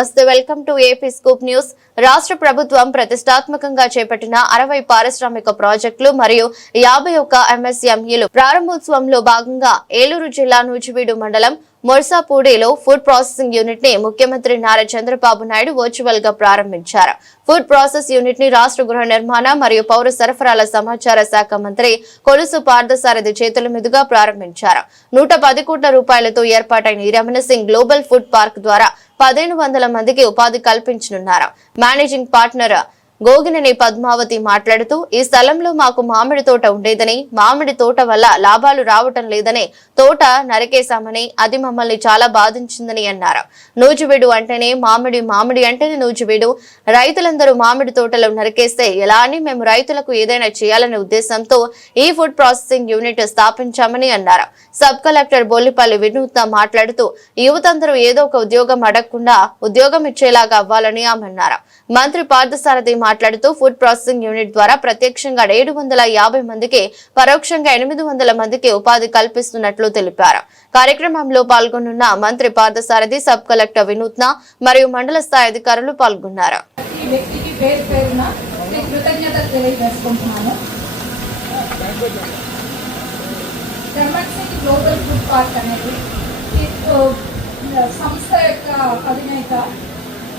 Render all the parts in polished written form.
నమస్తే, welcome to AP scoop news. రాష్ట్ర ప్రభుత్వం ప్రతిష్టాత్మకంగా చేపట్టిన 60 పారిశ్రామిక ప్రాజెక్టులు మరియు 51 ఎంఎస్ఎంఈలు ప్రారంభోత్సవంలో భాగంగా ఏలూరు జిల్లా నూజివీడు మండలం మొర్సాపూడిలో ఫుడ్ ప్రాసెసింగ్ యూనిట్ ని ముఖ్యమంత్రి నారా చంద్రబాబు నాయుడు వర్చువల్ గా ప్రారంభించారు. ఫుడ్ ప్రాసెస్ యూనిట్ ని రాష్ట్ర గృహ నిర్మాణ మరియు పౌర సరఫరాల సమాచార శాఖ మంత్రి కొలుసు పార్థసారథి చేతుల మీదుగా ప్రారంభించారు. 110 కోట్ల రూపాయలతో ఏర్పాటైన ఈ Ramana Singh global food park ద్వారా 1500 మందికి ఉపాధి కల్పించనున్నారు. మేనేజింగ్ పార్ట్నర్ గోగినేని పద్మావతి మాట్లాడుతూ, ఈ స్థలంలో మాకు మామిడి తోట ఉండేదని, మామిడి తోట వల్ల లాభాలు రావటం లేదని తోట నరికేశామని, అది మమ్మల్ని చాలా బాధించిందని అన్నారు. నూజివీడు అంటేనే మామిడి, మామిడి అంటేనే నూజివీడు. రైతులందరూ మామిడి తోటలు నరికేస్తే ఎలా అని మేము రైతులకు ఏదైనా చేయాలనే ఉద్దేశంతో ఈ ఫుడ్ ప్రాసెసింగ్ యూనిట్ స్థాపించామని అన్నారు. సబ్ కలెక్టర్ బొల్లిపల్లి వినూత్న మాట్లాడుతూ, యువతందరూ ఏదో ఒక ఉద్యోగం అడగకుండా ఉద్యోగం ఇచ్చేలాగా అవ్వాలని ఆమె అన్నారు. మంత్రి పార్థసారథి మాట్లాడుతూ, ఫుడ్ ప్రాసెసింగ్ యూనిట్ ద్వారా ప్రత్యక్షంగా 750 మందికి, పరోక్షంగా 800 మందికి ఉపాధి కల్పిస్తున్నట్లు తెలిపారు. కార్యక్రమంలో పాల్గొన్న మంత్రి పార్థసారథి, సబ్ కలెక్టర్ వినూత్న మరియు మండల స్థాయి అధికారులు పాల్గొన్నారు. సంస్థ యొక్క అధినేత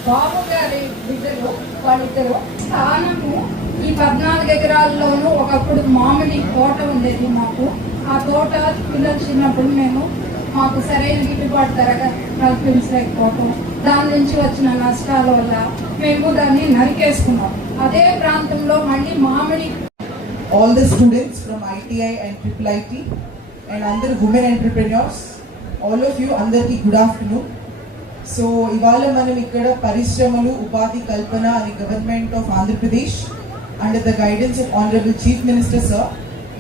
బాబు గారి బిడ్డలు వాళ్ళిద్దరు స్థానము ఈ 14 ఎకరాల్లోనూ ఒకప్పుడు మామిడి తోట ఉండేది. మాకు ఆ తోట పిల్లలు చిన్నప్పుడు మాకు సరైన గిట్టుబాటు ధర కల్పించలేకపోవటం, దాని నుంచి వచ్చిన నష్టాల వల్ల మేము దాన్ని నరికేసుకున్నాం. అదే ప్రాంతంలో మళ్ళీ మామిడి all the students from ITI and IIIT and other women entrepreneurs, all of you అందరికీ గుడ్ ఆఫ్టర్నూన్. సో ఇవాళ మనం ఇక్కడ పరిశ్రమలు ఉపాధి కల్పన అని government of Andhra Pradesh under the guidance of honourable chief minister sir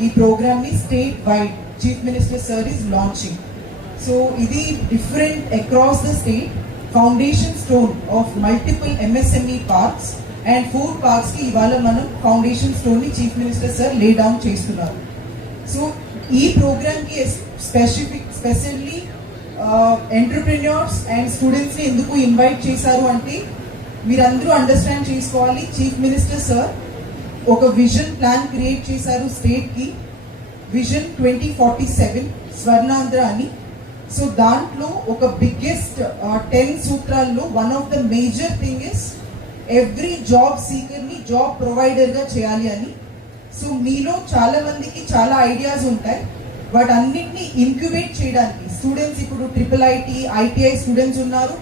ఈ ప్రోగ్రామ్ ని state wide chief minister sir is launching. So ఇది different across the state foundation stone of multiple MSME parks and food parks కి ఇవాళ మనం foundation stone ని chief minister sir lay down చేస్తున్నారు. So ఈ programme కి specially entrepreneurs and students ని ఎందుకు ఇన్వైట్ చేశారు అంటే, మీరందరూ అండర్స్టాండ్ చేసుకోవాలి, చీఫ్ మినిస్టర్ సార్ ఒక విజన్ ప్లాన్ క్రియేట్ చేశారు స్టేట్ కి, విజన్ 2047 స్వర్ణాంధ్ర అని. సో దాంట్లో ఒక బిగ్గెస్ట్ 10 సూత్రాల్లో one of the major thing is every job seeker ని జాబ్ ప్రొవైడర్ గా చేయాలి అని. సో మీలో చాలా మందికి చాలా ఐడియాస్ ఉంటాయి, వాటన్నిటిని ఇంక్యుబేట్ చేయడానికి స్టూడెంట్స్ ఇప్పుడు IIT స్టూడెంట్స్ ఉన్నారు,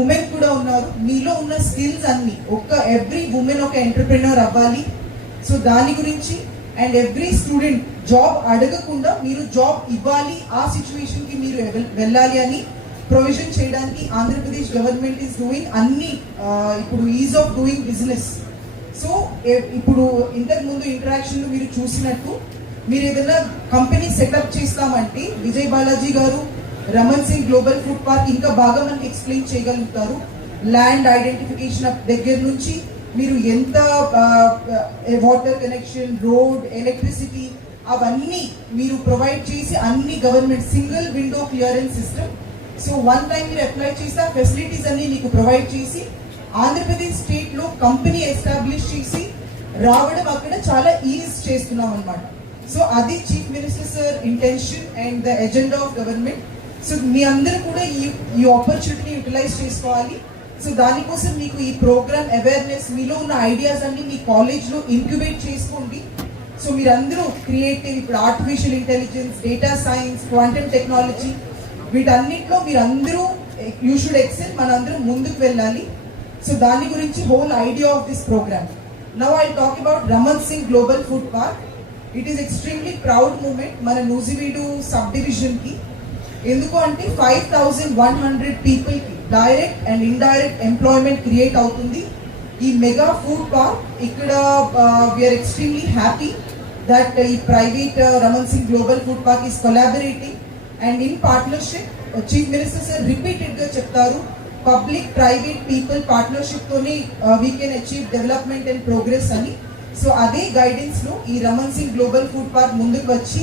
ఉమెన్ కూడా ఉన్నారు. మీలో ఉన్న స్కిల్స్ అన్ని ఎవ్రీ ఉమెన్ ఒక ఎంటర్ప్రెన్యూర్ అవ్వాలి. సో దాని గురించి అండ్ ఎవ్రీ స్టూడెంట్ జాబ్ అడగకుండా మీరు జాబ్ ఇవ్వాలి, ఆ సిచ్యువేషన్ కి మీరు వెళ్ళాలి అని ప్రొవిజన్ చేయడానికి ఆంధ్రప్రదేశ్ గవర్నమెంట్ ఈస్ డూయింగ్ అన్ని. ఇప్పుడు is of doing business. So ఇప్పుడు ఇంతకు ముందు ఇంటరాక్షన్ మీరు చూసినట్టు, మీరు ఏదైనా కంపెనీ సెటప్ చేస్తామంటే విజయ్ బాలాజీ గారు Raman Singh global food park ఇంకా బాగా మనకి ఎక్స్ప్లెయిన్ చేయగలుగుతారు. ల్యాండ్ ఐడెంటిఫికేషన్ దగ్గర నుంచి మీరు ఎంత వాటర్ కనెక్షన్, రోడ్, ఎలక్ట్రిసిటీ అవన్నీ మీరు ప్రొవైడ్ చేసి అన్ని government single window clearance system. So one time మీరు అప్లై చేస్తే ఆ ఫెసిలిటీస్ అన్ని మీకు ప్రొవైడ్ చేసి ఆంధ్రప్రదేశ్ స్టేట్ లో కంపెనీ ఎస్టాబ్లిష్ చేసి రావడం అక్కడ చాలా ఈజ్ చేస్తున్నాం అన్నమాట. సో అది chief minister sir intention and the agenda of government. So మీ అందరూ కూడా ఈ ఆపర్చునిటీని యూటిలైజ్ చేసుకోవాలి. సో దానికోసం మీకు ఈ ప్రోగ్రామ్ అవేర్నెస్, మీలో ఉన్న ఐడియాస్ అన్ని మీ కాలేజ్లో ఇంక్యుబేట్ చేసుకోండి. సో మీరందరూ క్రియేటివ్, ఇప్పుడు artificial intelligence, data science, quantum technology, వీటన్నిటిలో మీరందరూ యూ షుడ్ ఎక్సెల్, మనందరం ముందుకు వెళ్ళాలి. సో దాని గురించి whole idea of this program. Now I talk about Raman Singh global food park. It is extremely proud moment మన నూజివీడు సబ్ డివిజన్ కి. ఎందుకు అంటే 5100 పీపుల్ కి direct and indirect employment create అవుతుంది ఈ మెగా ఫుడ్ పార్క్. ఇక్కడ వీఆర్ ఎక్స్ట్రీమ్లీ హ్యాపీ దట్ ఈ private Raman Singh global food park is collaborating and in partnership. Chief minister sir repeated గా చెప్తారు, పబ్లిక్ ప్రైవేట్ పీపుల్ పార్ట్నర్షిప్ తోని we can achieve development and progress అని. So అదే guidance లో ఈ Raman Singh global food park ముందుకు వచ్చి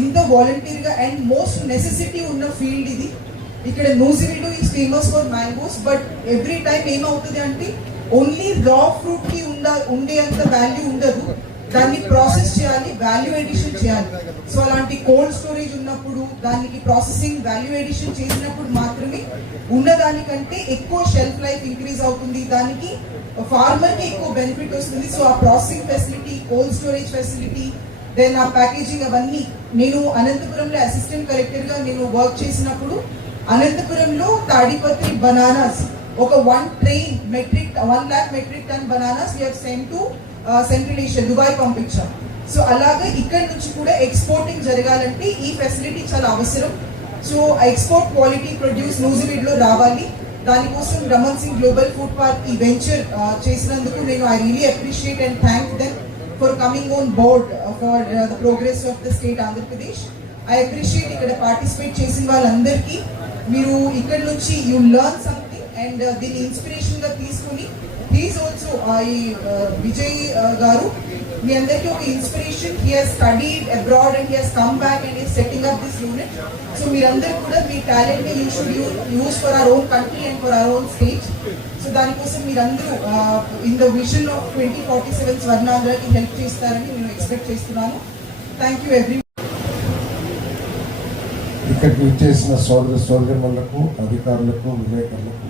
ఇంత వాలంటీర్ గా అండ్ మోస్ట్ నెసెసిటీ ఉన్న ఫీల్డ్ ఇది. ఇక్కడ Nuzvid is famous for mangoes, but every time ఏమవుతుంది అంటే ఓన్లీ రా ఫ్రూట్ కి ఉండేంత వాల్యూ ఉండదు, దాన్ని ప్రాసెస్ చేయాలి, వాల్యూ ఎడిషన్ చేయాలి. సో అలాంటి కోల్డ్ స్టోరేజ్ ఉన్నప్పుడు దానికి ప్రాసెసింగ్ వాల్యూ ఎడిషన్ చేసినప్పుడు మాత్రమే ఉన్నదానికంటే ఎక్కువ షెల్ఫ్ లైఫ్ ఇంక్రీజ్ అవుతుంది, దానికి ఫార్మర్ కి ఎక్కువ బెనిఫిట్ వస్తుంది. సో ఆ processing facility, cold storage facility, then ఆ ప్యాకేజింగ్, అవన్నీ నేను అనంతపురంలో అసిస్టెంట్ కలెక్టర్ గా నేను వర్క్ చేసినప్పుడు అనంతపురంలో తాడిపత్రి బనానాస్ ఒక 1 lakh metric ton bananas we have sent to central Asia, Dubai పంపించాం. సో అలాగే ఇక్కడ నుంచి కూడా ఎక్స్పోర్టింగ్ జరగాలంటే ఈ ఫెసిలిటీ చాలా అవసరం. సో ఎక్స్పోర్ట్ క్వాలిటీ ప్రొడ్యూస్ నూజివీడ్లో రావాలి. దానికోసం Raman Singh global food park ఈ వెంచర్ చేసినందుకు నేను I really appreciate and thank them for coming on board for the progress of the state Andhra Pradesh. I appreciate ఇక్కడ పార్టిసిపేట్ చేసిన వాళ్ళందరికీ. మీరు ఇక్కడ నుంచి యూ లెర్న్ సంథింగ్ అండ్ దీన్ని ఇన్స్పిరేషన్ గా తీసుకుని ప్లీజ్ ఆల్సో ఈ విజయ్ గారు మీ అందరికీ ఒక inspiration. He has studied abroad and he has come back and is setting up this unit. So మీరందరూ కూడా మీ టాలెంట్ ని you should use for our own country and for our own state. So దానికోసం మీరందరూ in the vision of 2047 స్వర్ణాంధ్రకి help చేస్తారని నేను expect చేస్తున్నాను. Thank you every. ఇక్కడికి వచ్చేసిన సోదరులకు, అధికారులకు, విలేకరులకు,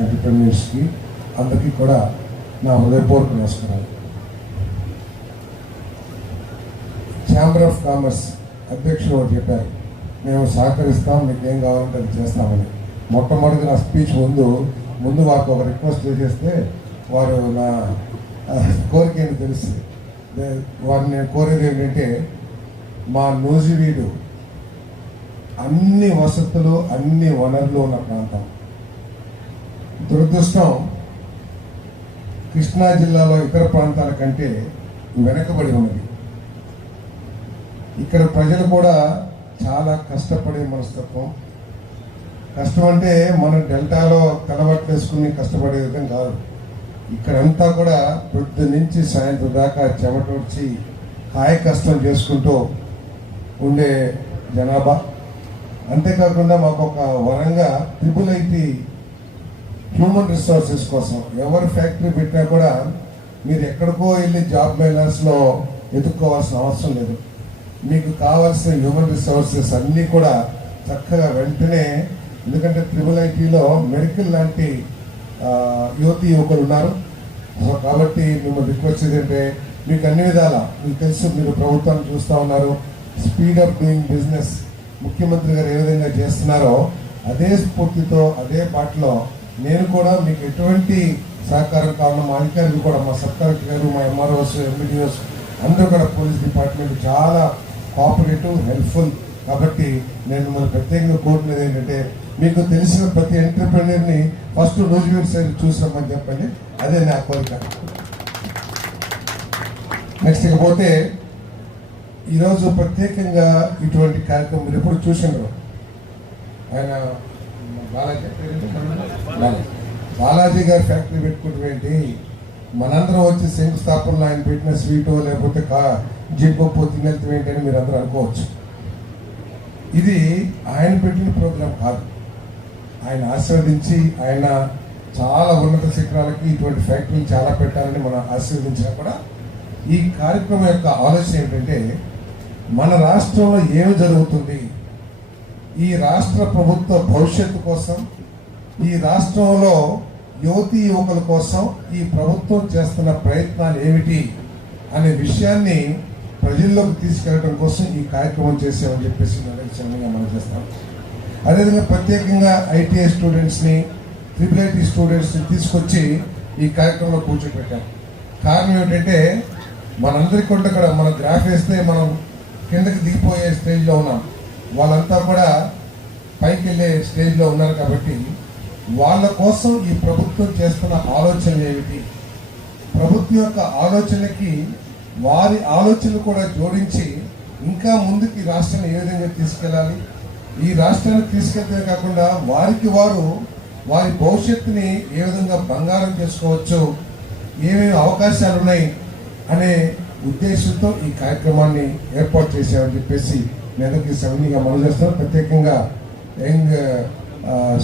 ఎంటర్ప్రెన్యూర్స్కి అందరికీ కూడా నా హృదయపూర్వక నమస్కారాలు. ఛాంబర్ ఆఫ్ కామర్స్ అధ్యక్షులు ఒకటి చెప్పారు, మేము సహకరిస్తాం, మీకు ఏం కావాలంటే అది చేస్తామని. మొట్టమొదటి నా స్పీచ్ ముందు వారికి ఒక రిక్వెస్ట్ చేస్తే వారు నా కోరిక ఏంటి తెలుస్తుంది. వారిని నేను కోరేది ఏంటంటే మా నూజివీడు అన్ని వసతులు, అన్ని వనరులు ఉన్న ప్రాంతం. దురదృష్టం కృష్ణా జిల్లాలో ఇతర ప్రాంతాల కంటే వెనకబడి ఉన్నది. ఇక్కడ ప్రజలు కూడా చాలా కష్టపడే మనస్తత్వం. కష్టం అంటే మనం డెల్టాలో తలబట్టేసుకుని కష్టపడే విధం కాదు. ఇక్కడంతా కూడా పొద్దు నుంచి సాయంత్రం దాకా చెమటొచ్చి కాయ కష్టం చేసుకుంటూ ఉండే జనాభా. అంతేకాకుండా మాకు ఒక వరంగా IIIT హ్యూమన్ రిసోర్సెస్ కోసం ఎవరు ఫ్యాక్టరీ పెట్టినా కూడా మీరు ఎక్కడికో వెళ్ళి జాబ్ మేళర్స్లో ఎదుర్కోవాల్సిన అవసరం లేదు. మీకు కావాల్సిన హ్యూమన్ రిసోర్సెస్ అన్నీ కూడా చక్కగా వెంటనే, ఎందుకంటే IIITలో మెడికల్ లాంటి యువకులు ఉన్నారు. కాబట్టి మిమ్మల్ని రిక్వెస్ట్ ఏంటంటే మీకు అన్ని విధాల మీకు తెలుసు, మీరు ప్రభుత్వాన్ని చూస్తూ ఉన్నారు, స్పీడ్ ఆఫ్ డూయింగ్ బిజినెస్ ముఖ్యమంత్రి గారు ఏ విధంగా చేస్తున్నారో అదే స్ఫూర్తితో అదే బాటలో నేను కూడా మీకు ఎటువంటి సహకారం కావాలో మా అధికారులు కూడా, మా సబ్ కలెక్టర్ గారు, మా MROs, MBDOs అందరూ కూడా పోలీస్ డిపార్ట్మెంట్ చాలా కోఆపరేటివ్, హెల్ప్ఫుల్. కాబట్టి నేను మిమ్మల్ని ప్రత్యేకంగా కోరుకునేది ఏంటంటే మీకు తెలిసిన ప్రతి ఎంటర్ప్రెన్యూర్ని ఫస్ట్ నూజివీడు సైడ్ చూసామని చెప్పండి. అదే నా కోరిక. నెక్స్ట్ ఇకపోతే ఈరోజు ప్రత్యేకంగా ఇటువంటి కార్యక్రమం మీరు ఎప్పుడు చూసినారు. ఆయన బాలాజీ గారు ఫ్యాక్టరీ పెట్టుకుంటే ఏంటి, మనందరం వచ్చి శంకుస్థాపనలో ఆయన పెట్టిన స్వీటో లేకపోతే జీడిపప్పు తినెళ్తాం ఏంటి అని మీరు అందరూ అనుకోవచ్చు. ఇది ఆయన పెట్టిన ప్రోగ్రాం కాదు. ఆయన ఆశీర్వదించి ఆయన చాలా ఉన్నత శిఖరాలకి ఇటువంటి ఫ్యాక్టరీలు చాలా పెట్టాలని మనం ఆశీర్వదించినా కూడా ఈ కార్యక్రమం యొక్క ఆలోచన ఏంటంటే మన రాష్ట్రంలో ఏమి జరుగుతుంది, ఈ రాష్ట్ర ప్రభుత్వ భవిష్యత్తు కోసం, ఈ రాష్ట్రంలో యువతీ యువకుల కోసం ఈ ప్రభుత్వం చేస్తున్న ప్రయత్నాలు ఏమిటి అనే విషయాన్ని ప్రజల్లోకి తీసుకెళ్లడం కోసం ఈ కార్యక్రమం చేసామని చెప్పేసి మనం చేస్తాం. అదేవిధంగా ప్రత్యేకంగా ITI స్టూడెంట్స్ని, IIIT స్టూడెంట్స్ని తీసుకొచ్చి ఈ కార్యక్రమంలో కూర్చోబెట్టాం. కారణం ఏమిటంటే మనందరికీ కూడా మనం గ్రాఫ్ వేస్తే మనం కిందకి దిగిపోయే స్టేజ్లో ఉన్నాం, వాళ్ళంతా కూడా పైకి వెళ్ళే స్టేజ్లో ఉన్నారు. కాబట్టి వాళ్ళ కోసం ఈ ప్రభుత్వం చేస్తున్న ఆలోచనలు ఏమిటి, ప్రభుత్వం యొక్క ఆలోచనకి వారి ఆలోచనలు కూడా జోడించి ఇంకా ముందుకు ఈ రాష్ట్రాన్ని ఏ విధంగా తీసుకెళ్ళాలి, ఈ రాష్ట్రాన్ని తీసుకెళ్తే కాకుండా వారికి వారు వారి భవిష్యత్తుని ఏ విధంగా బంగారం చేసుకోవచ్చు, ఏమేమి అవకాశాలు ఉన్నాయి అనే ఉద్దేశంతో ఈ కార్యక్రమాన్ని ఏర్పాటు చేశామని చెప్పేసి నేను సవినీగా మనం చేస్తాను. ప్రత్యేకంగా యంగ్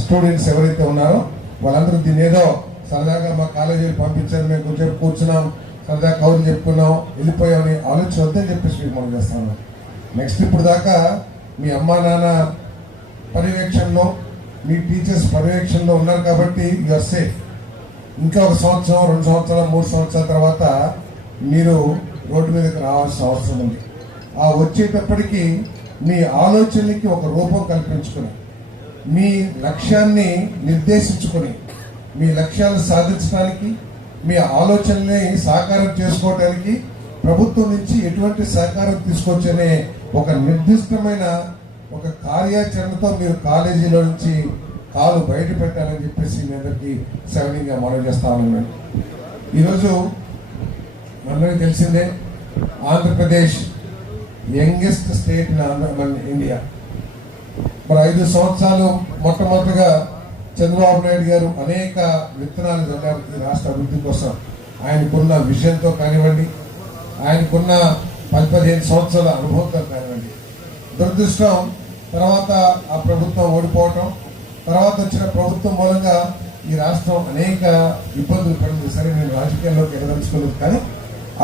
స్టూడెంట్స్ ఎవరైతే ఉన్నారో వాళ్ళందరూ దీన్ని ఏదో సరదాగా మా కాలేజీకి పంపించారు, మేము కొంచెం కూర్చున్నాం, సరదా కౌలు చెప్పుకున్నాం, వెళ్ళిపోయామని ఆలోచన వద్దని చెప్పేసి మీకు మనం చేస్తాను. నెక్స్ట్ ఇప్పుడు దాకా మీ అమ్మా నాన్న పర్యవేక్షణలో, మీ టీచర్స్ పర్యవేక్షణలో ఉన్నారు కాబట్టి యు ఆర్ సేఫ్. ఇంకా 1 సంవత్సరం, 2 సంవత్సరాలు, 3 సంవత్సరాల తర్వాత మీరు రోడ్డు మీదకి రావాల్సిన అవసరం ఉంది. ఆ వచ్చేటప్పటికి మీ ఆలోచనలకి ఒక రూపం కల్పించుకొని, మీ లక్ష్యాన్ని నిర్దేశించుకొని, మీ లక్ష్యాలను సాధించడానికి, మీ ఆలోచనల్ని సాకారం చేసుకోవడానికి ప్రభుత్వం నుంచి ఎటువంటి సహకారం తీసుకొచ్చనే ఒక నిర్దిష్టమైన ఒక కార్యాచరణతో మీరు కాలేజీలో నుంచి కాలు బయట పెట్టాలని చెప్పేసి మీ అందరికీ సవినీయంగా మనవి చేస్తా ఉన్నాను. ఈరోజు మనందరికీ తెలిసిందే, ఆంధ్రప్రదేశ్ యంగెస్ట్ స్టేట్ మన ఇండియా. మరి 5 సంవత్సరాలు మొట్టమొదటిగా చంద్రబాబు నాయుడు గారు అనేక విత్తనాలు చల్లారు ఈ రాష్ట్ర అభివృద్ధి కోసం. ఆయనకున్న విజన్తో కానివ్వండి, ఆయనకున్న 10-15 సంవత్సరాల అనుభవంతో కానివ్వండి. దురదృష్టం తర్వాత ఆ ప్రభుత్వం ఓడిపోవటం, తర్వాత వచ్చిన ప్రభుత్వం మూలంగా ఈ రాష్ట్రం అనేక ఇబ్బందులు పడింది. సరే, నేను రాజకీయాల్లోకి వెళ్ళదలుచుకోలేదు, కానీ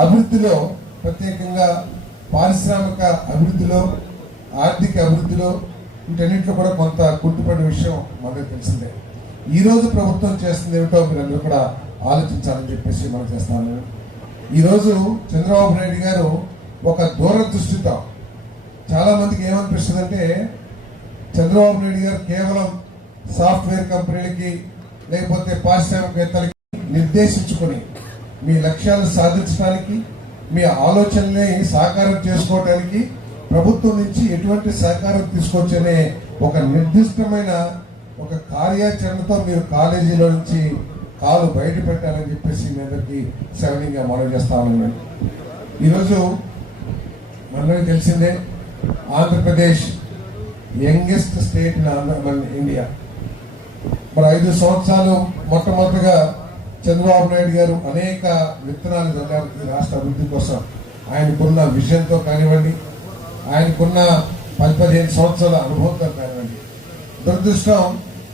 అభివృద్ధిలో, ప్రత్యేకంగా పారిశ్రామిక అభివృద్ధిలో, ఆర్థిక అభివృద్ధిలో, వీటన్నింటిలో కూడా కొంత కుంటుపడిన విషయం మనకు తెలిసిందే. ఈరోజు ప్రభుత్వం చేస్తుంది ఏమిటో మీరందరూ కూడా ఆలోచించాలని చెప్పేసి మనం చేస్తాను. ఈరోజు చంద్రబాబు నాయుడు గారు ఒక దూరదృష్టితో, చాలా మందికి ఏమనిపిస్తుంది అంటే చంద్రబాబు నాయుడు గారు కేవలం సాఫ్ట్వేర్ కంపెనీలకి లేకపోతే పారిశ్రామికవేత్తలకి నిర్దేశించుకొని మీ లక్ష్యాలను సాధించడానికి, మీ ఆలోచనల్ని సాకారం చేసుకోవడానికి ప్రభుత్వం నుంచి ఎటువంటి సహకారం తీసుకొచ్చనే ఒక నిర్దిష్టమైన ఒక కార్యాచరణతో మీరు కాలేజీలో నుంచి కాలు బయట పెట్టాలని చెప్పేసి మీ అందరికీ సవినీయంగా మనవి చేస్తా ఉన్నాను. ఈరోజు మనందరికీ తెలిసిందే, ఆంధ్రప్రదేశ్ యంగెస్ట్ స్టేట్ మన ఇండియా. మరి 5 సంవత్సరాలు మొట్టమొదటిగా చంద్రబాబు నాయుడు గారు అనేక విత్తనాలు చల్లారు ఈ రాష్ట్ర అభివృద్ధి కోసం. ఆయనకున్న విజన్తో కానివ్వండి, ఆయనకున్న 10-15 సంవత్సరాల అనుభవంతో కానివ్వండి. దురదృష్టం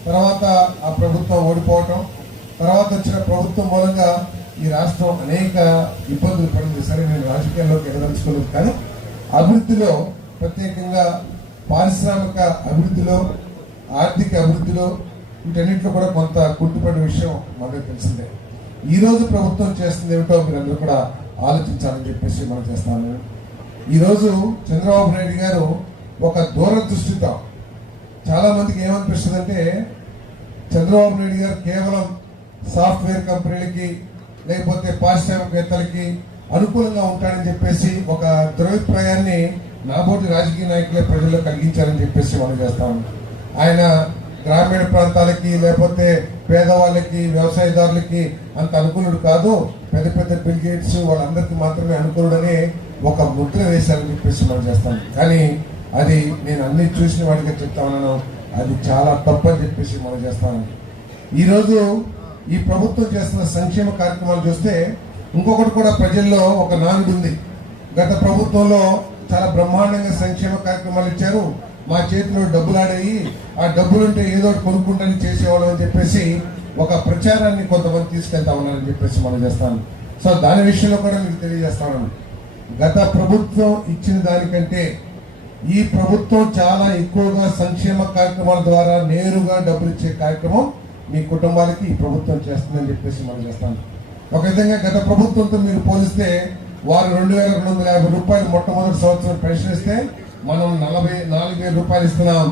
తర్వాత ఆ ప్రభుత్వం ఓడిపోవటం, తర్వాత వచ్చిన ప్రభుత్వం మూలంగా ఈ రాష్ట్రం అనేక ఇబ్బందులు పడింది. సరే, నేను రాజకీయాల్లోకి వెళ్ళదలుచుకోలేదు, కానీ అభివృద్ధిలో, ప్రత్యేకంగా పారిశ్రామిక అభివృద్ధిలో, ఆర్థిక అభివృద్ధిలో, వీటన్నింటిలో కూడా కొంత కుంటుపడిన విషయం మనకు తెలిసిందే. ఈరోజు ప్రభుత్వం చేస్తుంది ఏమిటో మీరందరూ కూడా ఆలోచించాలని చెప్పేసి మనం చేస్తాను. ఈరోజు చంద్రబాబు నాయుడు గారు ఒక దూరదృష్టితో, చాలా మందికి ఏమనిపిస్తుంది అంటే చంద్రబాబు నాయుడు గారు కేవలం సాఫ్ట్వేర్ కంపెనీలకి లేకపోతే పారిశ్రామికవేత్తలకి అనుకూలంగా ఉంటాడని చెప్పేసి ఒక దురభిప్రాయాన్ని నాబోటి రాజకీయ నాయకులే ప్రజల్లో కలిగించారని చెప్పేసి మనం చేస్తాం. ఆయన గ్రామీణ ప్రాంతాలకి లేకపోతే పేదవాళ్ళకి, వ్యవసాయదారులకి అంత అనుకూలుడు కాదు, పెద్ద పెద్ద బిల్ గేట్స్ వాళ్ళందరికీ మాత్రమే అనుకూలుడని ఒక ముద్ర వేశారని చెప్పేసి మనం చేస్తాం. కానీ అది నేను అన్ని చూసిన వాడిగా చెప్తా ఉన్నాను, అది చాలా తప్పని చెప్పేసి మనం చేస్తాను. ఈరోజు ఈ ప్రభుత్వం చేస్తున్న సంక్షేమ కార్యక్రమాలు చూస్తే ఇంకొకటి కూడా ప్రజల్లో ఒక నానుడి ఉంది. గత ప్రభుత్వంలో చాలా బ్రహ్మాండంగా సంక్షేమ కార్యక్రమాలు ఇచ్చారు, మా చేతిలో డబ్బులు ఆడాయి, ఆ డబ్బులుంటే ఏదో ఒకటి కొనుక్కుంటాని చేసేవాళ్ళం అని చెప్పేసి ఒక ప్రచారాన్ని కొంతమంది తీసుకెళ్తా ఉన్నారని చెప్పేసి మనం చేస్తాను. సో దాని విషయంలో కూడా మీకు తెలియజేస్తాను, గత ప్రభుత్వం ఇచ్చిన దానికంటే ఈ ప్రభుత్వం చాలా ఎక్కువగా సంక్షేమ కార్యక్రమాల ద్వారా నేరుగా డబ్బులు ఇచ్చే కార్యక్రమం మీ కుటుంబాలకి ఈ ప్రభుత్వం చేస్తుందని చెప్పేసి మనం చేస్తాను. ఒక విధంగా గత ప్రభుత్వంతో మీరు పోలిస్తే వారు 2250 రూపాయలు మొట్టమొదటి సంవత్సరం పెన్షన్ ఇస్తే మనం 44,000 రూపాయలు ఇస్తున్నాం.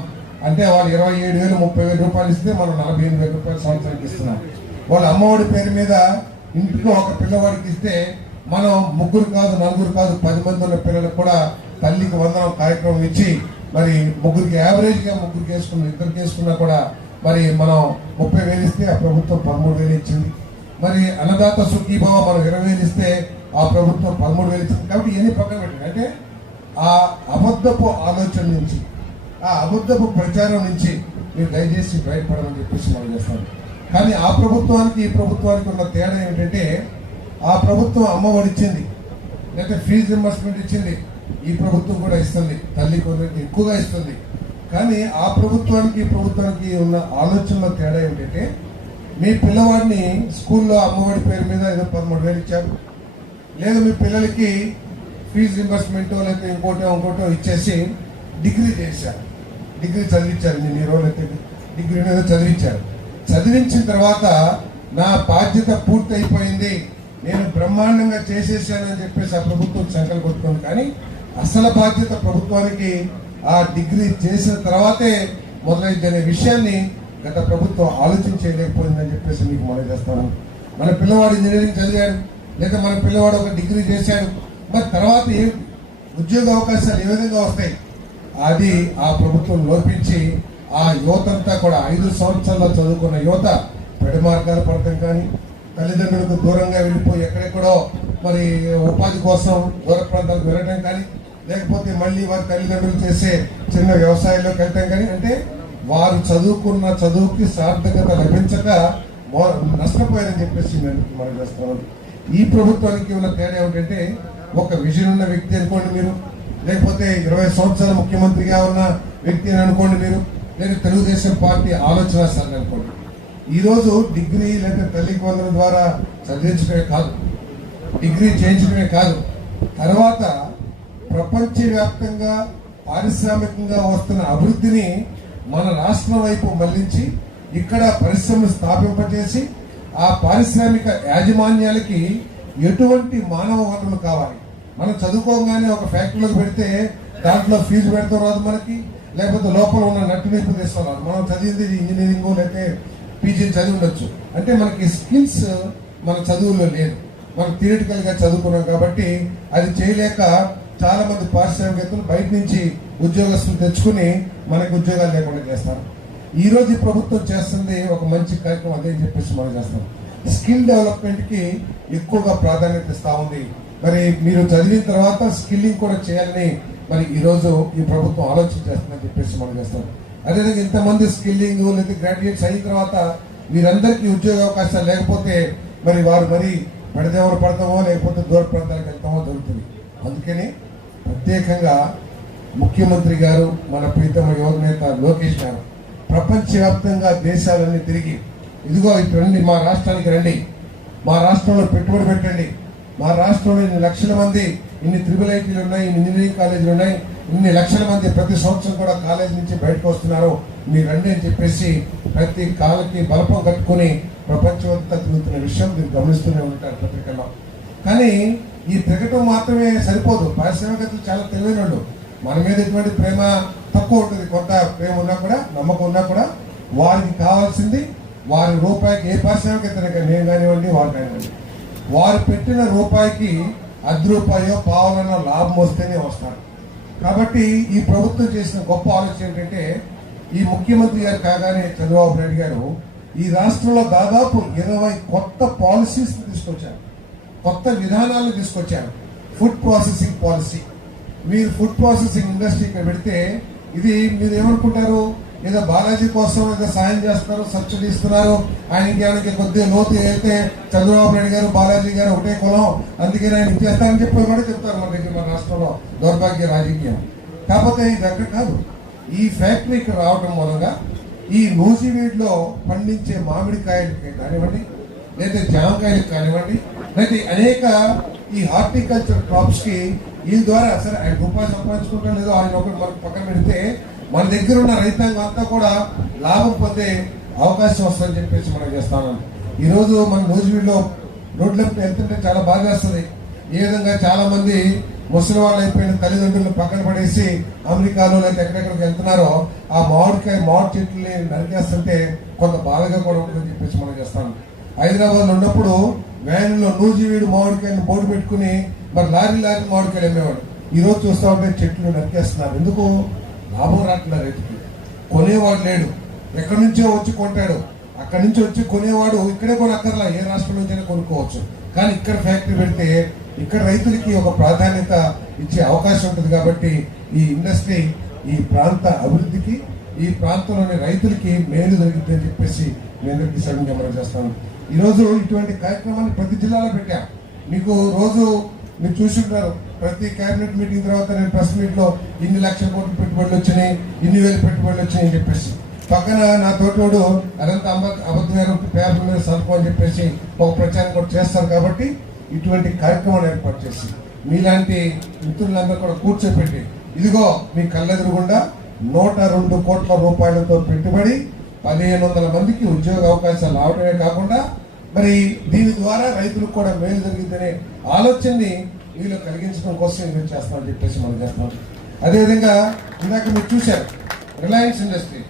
అంటే వాళ్ళు 27,000, 30,000 రూపాయలు ఇస్తే మనం 48,000 రూపాయలు సంవత్సరానికి ఇస్తున్నాం. వాళ్ళ అమ్మఒడి పేరు మీద ఇంటికి ఒక పిల్లవాడికి ఇస్తే మనం 3 కాదు, 4 కాదు, 10 మంది ఉన్న పిల్లలకు కూడా తల్లికి వందనం కార్యక్రమం ఇచ్చి మరి 3కి యావరేజ్గా 3కి వేసుకున్నాం, 2కి వేసుకున్నా కూడా మరి మనం 30,000 ఇస్తే ఆ ప్రభుత్వం 13,000 ఇచ్చింది. మరి అన్నదాత సుఖీభవ మనం 20,000 ఇస్తే ఆ ప్రభుత్వం 13,000 ఇచ్చింది. కాబట్టి ఇవన్నీ పక్కన పెట్టండి. అంటే ఆ అబద్ధపు ఆలోచన నుంచి, ఆ అబద్ధపు ప్రచారం నుంచి మీరు దయచేసి బయటపడమని చెప్పేసి మనం చేస్తాం. కానీ ఆ ప్రభుత్వానికి ఈ ప్రభుత్వానికి ఉన్న తేడా ఏమిటంటే ఆ ప్రభుత్వం అమ్మఒడి ఇచ్చింది, లేకపోతే ఫీజు రింబర్స్మెంట్ ఇచ్చింది, ఈ ప్రభుత్వం కూడా ఇస్తుంది, తల్లి కొందరికి ఎక్కువగా ఇస్తుంది. కానీ ఆ ప్రభుత్వానికి ఈ ప్రభుత్వానికి ఉన్న ఆలోచనలో తేడా ఏమిటంటే, మీ పిల్లవాడిని స్కూల్లో అమ్మఒడి పేరు మీద ఏదో 13,000 ఇచ్చారు, లేదు మీ పిల్లలకి ఫీజు రింబర్స్మెంటో లేకపోతే ఇంకోటో ఇచ్చేసి డిగ్రీ చేశారు, డిగ్రీ చదివించారు, నేను ఈ రోజు డిగ్రీ మీద చదివించారు. చదివించిన తర్వాత నా బాధ్యత పూర్తి అయిపోయింది, నేను బ్రహ్మాండంగా చేసేసానని చెప్పేసి ఆ ప్రభుత్వం సంకల్పం కొట్టుకుంది. కానీ అసలు బాధ్యత ప్రభుత్వానికి ఆ డిగ్రీ చేసిన తర్వాతే మొదలైందనే విషయాన్ని గత ప్రభుత్వం ఆలోచన చేయలేకపోయిందని చెప్పేసి మీకు మనం చేస్తాను. మన పిల్లవాడు ఇంజనీరింగ్ చదివాడు, లేదా మన పిల్లవాడు ఒక డిగ్రీ చేశాడు, మరి తర్వాత ఏ ఉద్యోగ అవకాశాలు ఏ విధంగా వస్తాయి? అది ఆ ప్రభుత్వం లోపించి ఆ యువతంతా కూడా 5 సంవత్సరాల్లో చదువుకున్న యువత పెడు మార్గాలు పడటం కానీ, తల్లిదండ్రులకు దూరంగా వెళ్ళిపోయి ఎక్కడెక్కడో మరి ఉపాధి కోసం దూర ప్రాంతాలకు వెళ్ళటం కానీ, లేకపోతే మళ్ళీ వారి తల్లిదండ్రులు చేసే చిన్న వ్యవసాయంలోకి వెళ్ళటం కానీ, అంటే వారు చదువుకున్న చదువుకి సార్థకత లభించక నష్టపోయారని చెప్పేసి మనం చేస్తున్నాం. ఈ ప్రభుత్వానికి ఉన్న తేడా ఏమిటంటే, ఒక విజన్ ఉన్న వ్యక్తి అనుకోండి మీరు, లేకపోతే 20 సంవత్సరాలు ముఖ్యమంత్రిగా ఉన్న వ్యక్తి అని అనుకోండి మీరు, లేదా తెలుగుదేశం పార్టీ ఆలోచన సరళి అనుకోండి. ఈరోజు డిగ్రీ లేదా తల్లికి వందల ద్వారా చదివించడమే కాదు, డిగ్రీ చేయించడమే కాదు, తర్వాత ప్రపంచవ్యాప్తంగా పారిశ్రామికంగా వస్తున్న అభివృద్ధిని మన రాష్ట్రం వైపు మళ్లించి ఇక్కడ పరిశ్రమలు స్థాపింపజేసి ఆ పారిశ్రామిక యాజమాన్యాలకి ఎటువంటి మానవ వనరులు కావాలి. మనం చదువుకోగానే ఒక ఫ్యాక్టరీలోకి పెడితే దాంట్లో ఫీజు పెడతాం రాదు మనకి, లేకపోతే లోపల ఉన్న నట్టు నింపు తీసుకోవాలి. మనం చదివింది ఇంజనీరింగ్ లేకపోతే పీజీ చదివి ఉండొచ్చు, అంటే మనకి స్కిల్స్ మన చదువుల్లో లేదు, మనం థియరిటికల్ గా చదువుకున్నాం కాబట్టి అది చేయలేక చాలా మంది పారిశ్రామికవేత్తలు బయట నుంచి ఉద్యోగస్తులు తెచ్చుకుని మనకి ఉద్యోగాలు లేకుండా చేస్తారు. ఈ రోజు ఈ ప్రభుత్వం చేస్తుంది ఒక మంచి కార్యక్రమం, అదే చెప్పేసి మనం చేస్తాం. స్కిల్ డెవలప్మెంట్ కి ఎక్కువగా ప్రాధాన్యత ఇస్తా ఉంది. మరి మీరు చదివిన తర్వాత స్కిల్లింగ్ కూడా చేయాలని మరి ఈ రోజు ఈ ప్రభుత్వం ఆలోచన చేస్తుందని చెప్పేసి మనం చేస్తాం. అదేవిధంగా ఇంతమంది స్కిల్లింగ్ లేదా గ్రాడ్యుయేట్స్ అయిన తర్వాత వీరందరికీ ఉద్యోగ అవకాశాలు లేకపోతే మరి వారు మరి పెడదేవరు పడతామో లేకపోతే దూర ప్రాంతాలకు వెళ్తామో దొరుకుతుంది. అందుకని ప్రత్యేకంగా ముఖ్యమంత్రి గారు, మన ప్రీతమ యువ నేత లోకేష్ గారు ప్రపంచవ్యాప్తంగా దేశాలన్నీ తిరిగి ఇదిగో ఇటు రండి, మా రాష్ట్రానికి రండి, మా రాష్ట్రంలో పెట్టుబడి పెట్టండి, మా రాష్ట్రంలో ఇన్ని లక్షల మంది, ఇన్ని ట్రిపుల్ ఐటీలు ఉన్నాయి, ఇన్ని ఇంజనీరింగ్ కాలేజీలు ఉన్నాయి, ఇన్ని లక్షల మంది ప్రతి సంవత్సరం కూడా కాలేజీ నుంచి బయటకు వస్తున్నారు, మీరు రండి అని చెప్పేసి ప్రతి కాలకి బలపం కట్టుకుని ప్రపంచమంతా తిరుగుతున్న విషయం మీరు గమనిస్తూనే ఉంటారు పత్రికల్లో. కానీ ఈ ప్రకటన మాత్రమే సరిపోదు. పారిశ్రామికవేత్తలు చాలా తెలివైన వాళ్ళు, మన మీద ఎటువంటి ప్రేమ తక్కువ ఉంటుంది, కొంత ప్రేమ ఉన్నా కూడా నమ్మకం ఉన్నా కూడా వారికి కావాల్సింది వారి రూపాయికి, ఏ పారిశ్రామికవేత్తలకి నేను కానివ్వండి వారు కానివ్వండి, వారు పెట్టిన రూపాయికి 10 రూపాయో పావులనో లాభం వస్తేనే వస్తారు. కాబట్టి ఈ ప్రభుత్వం చేసిన గొప్ప ఆలోచన ఏంటంటే, ఈ ముఖ్యమంత్రి గారు కాగానే చంద్రబాబు నాయుడు గారు ఈ రాష్ట్రంలో దాదాపు 20 కొత్త పాలసీస్ తీసుకొచ్చారు, కొత్త విధానాలను తీసుకొచ్చారు. ఫుడ్ ప్రాసెసింగ్ పాలసీ, మీరు ఫుడ్ ప్రాసెసింగ్ ఇండస్ట్రీ ఇక్కడ పెడితే ఇది మీరు ఏమనుకుంటారు, ఏదో బాలాజీ కోసం ఏదో సాయం చేస్తున్నారు, సబ్సిడీ ఇస్తున్నారు, ఆయనకి కొద్దిగా లోతు అయితే చంద్రబాబు నాయుడు గారు బాలాజీ గారు ఒకటే కులం, అందుకని ఆయన ఇచ్చేస్తారని చెప్పి కూడా చెప్తారు మన రాష్ట్రంలో. దౌర్భాగ్య రాజకీయం. కాకపోతే ఇది అక్కడ కాదు. ఈ ఫ్యాక్టరీ ఇక్కడ రావడం మూలంగా ఈ నూజివీడులో పండించే మామిడికాయలకి కానివ్వండి, లేదా జామకాయలకు కానివ్వండి, లేదా అనేక ఈ హార్టికల్చర్ క్రాప్స్ కి వీళ్ళ ద్వారా సరే ఆయన రూపాయలు సంపాదించుకుంటాం లేదో ఆయన ఒకటి మనకు పక్కన పెడితే మన దగ్గర ఉన్న రైతాంగం అంతా కూడా లాభం పొందే అవకాశం వస్తుందని చెప్పేసి మనం చేస్తాను. ఈరోజు మన నూజివీడులో రోడ్లకు వెళ్తుంటే చాలా బాగా వస్తుంది. ఏ విధంగా చాలా మంది ముసలి వాళ్ళు అయిపోయిన తల్లిదండ్రులను పక్కన పడేసి అమెరికాలో లేదా ఎక్కడెక్కడికి వెళ్తున్నారో ఆ మామిడి చెట్లని నరికేస్తుంటే కొంత బాధగా కూడా ఉంటుందని చెప్పేసి మనం చేస్తాను. హైదరాబాద్ ఉన్నప్పుడు వ్యాన్లో నూజివీడు మామిడికాయలను బోర్డు పెట్టుకుని మరి లారీ మామిడికాయలు అమ్మేవాడు. ఈ రోజు చూస్తూ ఉంటే చెట్లు నరికేస్తున్నారు. ఎందుకు? లాభం రావట్లేదు, రైతుకి కొనేవాడు లేడు, ఎక్కడి నుంచో వచ్చి కొంటాడు, అక్కడి నుంచి వచ్చి కొనేవాడు ఇక్కడే కొనక్కర్లా, ఏ రాష్ట్రం నుంచైనా కొనుక్కోవచ్చు. కానీ ఇక్కడ ఫ్యాక్టరీ పెడితే ఇక్కడ రైతులకి ఒక ప్రాధాన్యత ఇచ్చే అవకాశం ఉంటుంది. కాబట్టి ఈ ఇండస్ట్రీ ఈ ప్రాంత అభివృద్ధికి, ఈ ప్రాంతంలోని రైతులకి మేలు జరుగుతుంది అని చెప్పేసి మీ అందరికీ సడన్గా మనం చేస్తాను. ఈరోజు ఇటువంటి కార్యక్రమాన్ని ప్రతి జిల్లాలో పెట్టాం. మీకు రోజు మీరు చూసుంటారు ప్రతి కేబినెట్ మీటింగ్ తర్వాత నేను ప్రెస్ మీట్ లో ఇన్ని లక్షల కోట్ల పెట్టుబడులు వచ్చినాయి, ఇన్ని వేల పెట్టుబడులు వచ్చినాయి అని చెప్పేసి, పక్కన నా తోటోడు అదంతా అబద్ధమైన పేపర్ మీద సంతకం అని చెప్పేసి ఒక ప్రచారం కూడా చేస్తారు. కాబట్టి ఇటువంటి కార్యక్రమాలు ఏర్పాటు చేసి మీలాంటి మిత్రులందరూ కూడా కూర్చోపెట్టి, ఇదిగో మీ కళ్ళెదురుగుండా 102 కోట్ల రూపాయలతో పెట్టుబడి 1500 మందికి ఉద్యోగ అవకాశాలు రావడమే కాకుండా మరి దీని ద్వారా రైతులకు కూడా మేలు జరిగిందనే ఆలోచనని వీళ్ళు కలిగించడం కోసం ఇది చేస్తామని చెప్పేసి మనం చేస్తాం. అదేవిధంగా ఇందాక మీరు చూశారు రిలయన్స్ ఇండస్ట్రీ